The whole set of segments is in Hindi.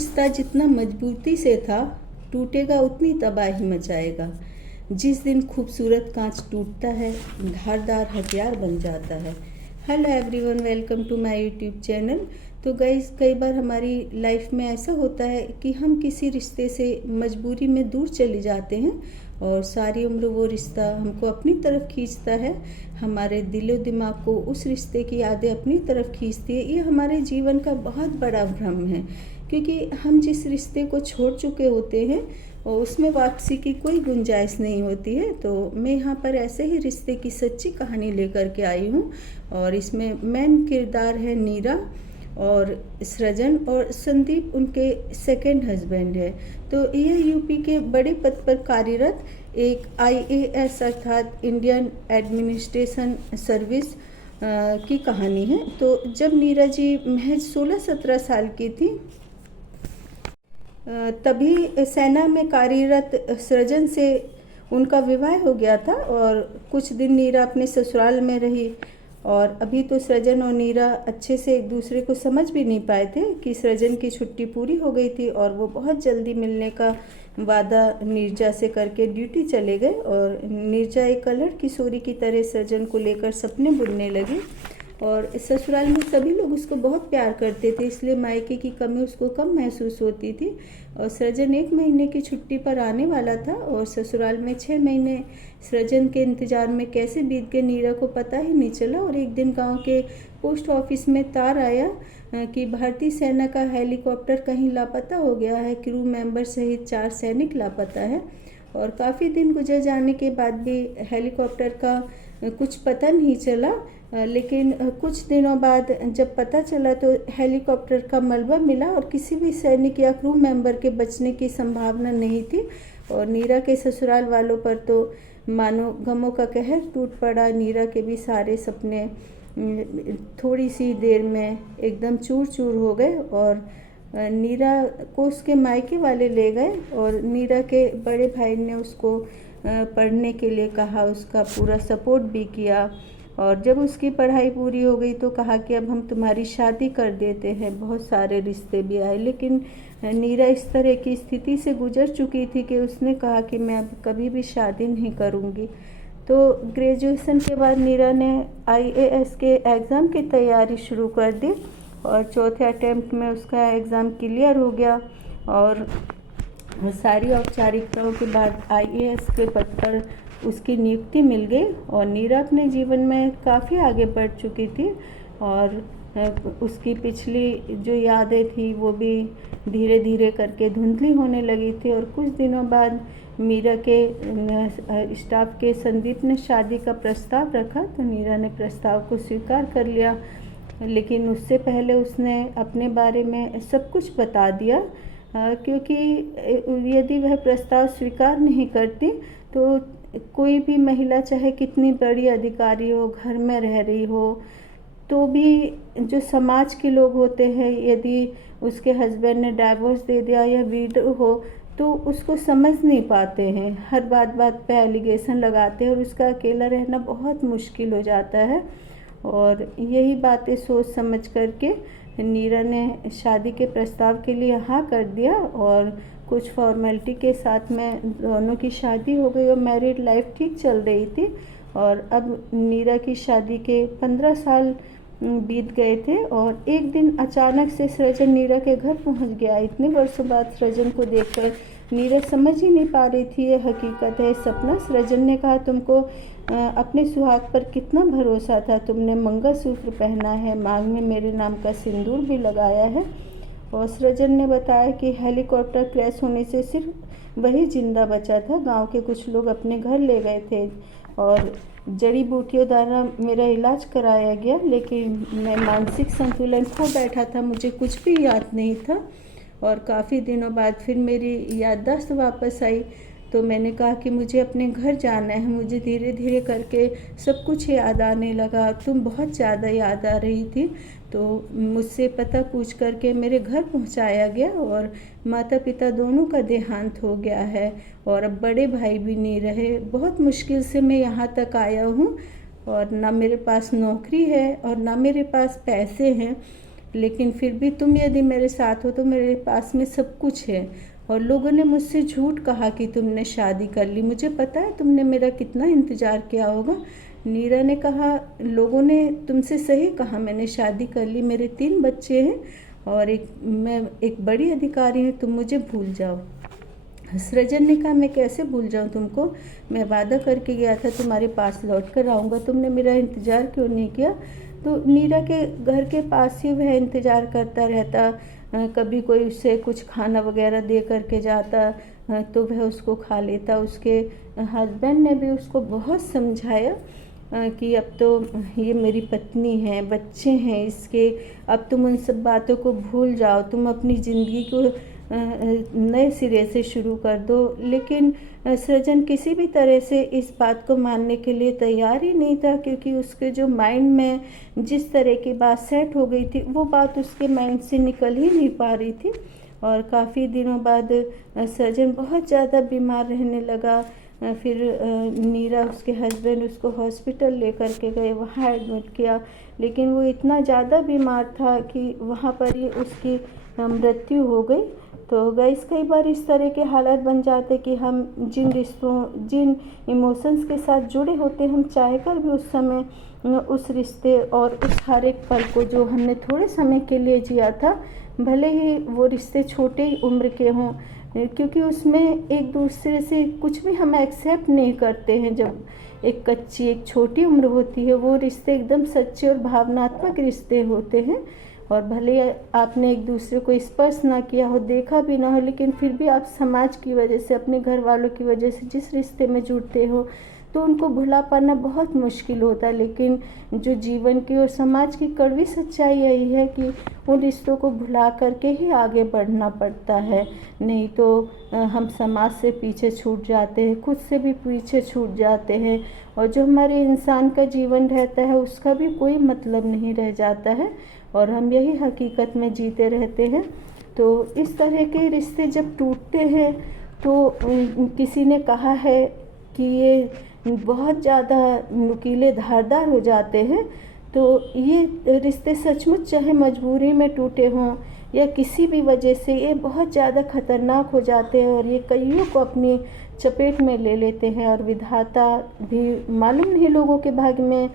रिश्ता जितना मजबूती से था, टूटेगा उतनी तबाही मचाएगा। जिस दिन खूबसूरत कांच टूटता है, धारदार हथियार बन जाता है। Hello everyone, welcome to my YouTube channel. तो गाइस, कई बार हमारी लाइफ में ऐसा होता है कि हम किसी रिश्ते से मजबूरी में दूर चले जाते हैं और सारी उम्र वो रिश्ता हमको अपनी तरफ खींचता है। हमारे दिलो दिमाग को उस रिश्ते की यादें अपनी तरफ खींचती है। ये हमारे जीवन का बहुत बड़ा भ्रम है, क्योंकि हम जिस रिश्ते को छोड़ चुके होते हैं और उसमें वापसी की कोई गुंजाइश नहीं होती है। तो मैं यहाँ पर ऐसे ही रिश्ते की सच्ची कहानी लेकर के आई हूँ और इसमें मेन किरदार है नीरा और सृजन, और संदीप उनके सेकंड हस्बैंड है। तो यह यूपी के बड़े पद पर कार्यरत एक IAS अर्थात इंडियन एडमिनिस्ट्रेशन सर्विस की कहानी है। तो जब नीरा जी महज 16-17 साल की थी, तभी सेना में कार्यरत सृजन से उनका विवाह हो गया था और कुछ दिन नीरा अपने ससुराल में रही। और अभी तो सृजन और नीरा अच्छे से एक दूसरे को समझ भी नहीं पाए थे कि सृजन की छुट्टी पूरी हो गई थी और वो बहुत जल्दी मिलने का वादा नीरजा से करके ड्यूटी चले गए। और नीरजा एक कलर किशोरी की तरह सृजन को लेकर सपने बुनने लगी और ससुराल में सभी लोग उसको बहुत प्यार करते थे, इसलिए मायके की कमी उसको कम महसूस होती थी। और सृजन 1 महीने की छुट्टी पर आने वाला था और ससुराल में 6 महीने सृजन के इंतजार में कैसे बीत गए नीरा को पता ही नहीं चला। और एक दिन गांव के पोस्ट ऑफिस में तार आया कि भारतीय सेना का हेलीकॉप्टर कहीं लापता हो गया है, क्रू मेंबर सहित 4 सैनिक लापता है। और काफ़ी दिन गुजर जाने के बाद भी हेलीकॉप्टर का कुछ पता नहीं चला, लेकिन कुछ दिनों बाद जब पता चला तो हेलीकॉप्टर का मलबा मिला और किसी भी सैनिक या क्रू मेंबर के बचने की संभावना नहीं थी। और नीरा के ससुराल वालों पर तो मानो गमों का कहर टूट पड़ा। नीरा के भी सारे सपने थोड़ी सी देर में एकदम चूर चूर हो गए और नीरा को उसके मायके वाले ले गए और नीरा के बड़े भाई ने उसको पढ़ने के लिए कहा, उसका पूरा सपोर्ट भी किया। और जब उसकी पढ़ाई पूरी हो गई तो कहा कि अब हम तुम्हारी शादी कर देते हैं। बहुत सारे रिश्ते भी आए, लेकिन नीरा इस तरह की स्थिति से गुजर चुकी थी कि उसने कहा कि मैं अब कभी भी शादी नहीं करूँगी। तो ग्रेजुएशन के बाद नीरा ने IAS के एग्ज़ाम की तैयारी शुरू कर दी और चौथे अटेम्प्ट में उसका एग्ज़ाम क्लियर हो गया और सारी औपचारिकताओं के बाद IAS के पद पर उसकी नियुक्ति मिल गई। और नीरा अपने जीवन में काफ़ी आगे बढ़ चुकी थी और उसकी पिछली जो यादें थी वो भी धीरे धीरे करके धुंधली होने लगी थी। और कुछ दिनों बाद मीरा के स्टाफ के संदीप ने शादी का प्रस्ताव रखा, तो नीरा ने प्रस्ताव को स्वीकार कर लिया। लेकिन उससे पहले उसने अपने बारे में सब कुछ बता दिया, क्योंकि यदि वह प्रस्ताव स्वीकार नहीं करती तो कोई भी महिला चाहे कितनी बड़ी अधिकारी हो, घर में रह रही हो, तो भी जो समाज के लोग होते हैं, यदि उसके हस्बैंड ने डाइवोर्स दे दिया या विडो हो तो उसको समझ नहीं पाते हैं। हर बात पे एलिगेशन लगाते हैं और उसका अकेला रहना बहुत मुश्किल हो जाता है। और यही बातें सोच समझ करके नीरा ने शादी के प्रस्ताव के लिए हाँ कर दिया और कुछ फॉर्मेलिटी के साथ में दोनों की शादी हो गई और मैरिड लाइफ ठीक चल रही थी। और अब नीरा की शादी के 15 साल बीत गए थे और एक दिन अचानक से सृजन नीरा के घर पहुंच गया। इतने वर्षों बाद सृजन को देखकर नीरा समझ ही नहीं पा रही थी ये हकीकत है सपना। सृजन ने कहा, तुमको अपने सुहाग पर कितना भरोसा था, तुमने मंगलसूत्र पहना है, मांग में मेरे नाम का सिंदूर भी लगाया है। और सृजन ने बताया कि हेलीकॉप्टर क्रैश होने से सिर्फ वही जिंदा बचा था, गांव के कुछ लोग अपने घर ले गए थे और जड़ी बूटियों द्वारा मेरा इलाज कराया गया, लेकिन मैं मानसिक संतुलन खो बैठा था, मुझे कुछ भी याद नहीं था। और काफ़ी दिनों बाद फिर मेरी याददाश्त वापस आई तो मैंने कहा कि मुझे अपने घर जाना है। मुझे धीरे धीरे करके सब कुछ याद आने लगा, तुम बहुत ज़्यादा याद आ रही थी। तो मुझसे पता पूछ करके मेरे घर पहुंचाया गया और माता पिता दोनों का देहांत हो गया है और अब बड़े भाई भी नहीं रहे। बहुत मुश्किल से मैं यहाँ तक आया हूँ और ना मेरे पास नौकरी है और ना मेरे पास पैसे हैं। लेकिन फिर भी तुम यदि मेरे साथ हो तो मेरे पास में सब कुछ है। और लोगों ने मुझसे झूठ कहा कि तुमने शादी कर ली, मुझे पता है तुमने मेरा कितना इंतज़ार किया होगा। नीरा ने कहा, लोगों ने तुमसे सही कहा, मैंने शादी कर ली, मेरे 3 बच्चे हैं और मैं एक बड़ी अधिकारी हूँ, तुम मुझे भूल जाओ। सृजन ने कहा, मैं कैसे भूल जाऊँ तुमको, मैं वादा करके गया था तुम्हारे पास लौट कर आऊँगा, तुमने मेरा इंतज़ार क्यों नहीं किया। तो नीरा के घर के पास ही वह इंतज़ार करता रहता, कभी कोई उससे कुछ खाना वगैरह दे करके जाता तो वह उसको खा लेता। उसके हस्बैंड ने भी उसको बहुत समझाया कि अब तो ये मेरी पत्नी है, बच्चे हैं इसके, अब तुम उन सब बातों को भूल जाओ, तुम अपनी ज़िंदगी को नए सिरे से शुरू कर दो। लेकिन सृजन किसी भी तरह से इस बात को मानने के लिए तैयार ही नहीं था, क्योंकि उसके जो माइंड में जिस तरह की बात सेट हो गई थी वो बात उसके माइंड से निकल ही नहीं पा रही थी। और काफ़ी दिनों बाद सृजन बहुत ज़्यादा बीमार रहने लगा। फिर नीरा, उसके हस्बैंड, उसको हॉस्पिटल लेकर के गए, वहाँ एडमिट किया, लेकिन वो इतना ज़्यादा बीमार था कि वहाँ पर ही उसकी मृत्यु हो गई। तो गाइस, कई बार इस तरह के हालात बन जाते कि हम जिन रिश्तों, जिन इमोशंस के साथ जुड़े होते, हम चाहकर भी उस समय उस रिश्ते और उस हर एक पल को जो हमने थोड़े समय के लिए जिया था, भले ही वो रिश्ते छोटे ही उम्र के हों, क्योंकि उसमें एक दूसरे से कुछ भी हम एक्सेप्ट नहीं करते हैं। जब एक कच्ची, एक छोटी उम्र होती है, वो रिश्ते एकदम सच्चे और भावनात्मक रिश्ते होते हैं। और भले आपने एक दूसरे को स्पर्श ना किया हो, देखा भी ना हो, लेकिन फिर भी आप समाज की वजह से, अपने घर वालों की वजह से जिस रिश्ते में जुड़ते हो, तो उनको भुला पाना बहुत मुश्किल होता है। लेकिन जो जीवन की और समाज की कड़वी सच्चाई यही है कि उन रिश्तों को भुला करके ही आगे बढ़ना पड़ता है, नहीं तो हम समाज से पीछे छूट जाते हैं, खुद से भी पीछे छूट जाते हैं, और जो हमारे इंसान का जीवन रहता है उसका भी कोई मतलब नहीं रह जाता है, और हम यही हकीकत में जीते रहते हैं। तो इस तरह के रिश्ते जब टूटते हैं तो किसी ने कहा है कि ये बहुत ज़्यादा नुकीले, धारदार हो जाते हैं। तो ये रिश्ते सचमुच चाहे मजबूरी में टूटे हों या किसी भी वजह से, ये बहुत ज़्यादा ख़तरनाक हो जाते हैं और ये कईयों को अपनी चपेट में ले लेते हैं। और विधाता भी मालूम नहीं लोगों के भाग्य में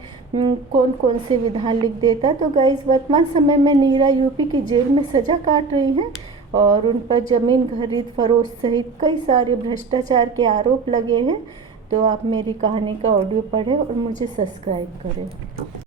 कौन कौन से विधान लिख देता। तो गाइस, वर्तमान समय में नीरा यूपी की जेल में सज़ा काट रही हैं और उन पर ज़मीन खरीद फरोख्त सहित कई सारे भ्रष्टाचार के आरोप लगे हैं। तो आप मेरी कहानी का ऑडियो पढ़ें और मुझे सब्सक्राइब करें।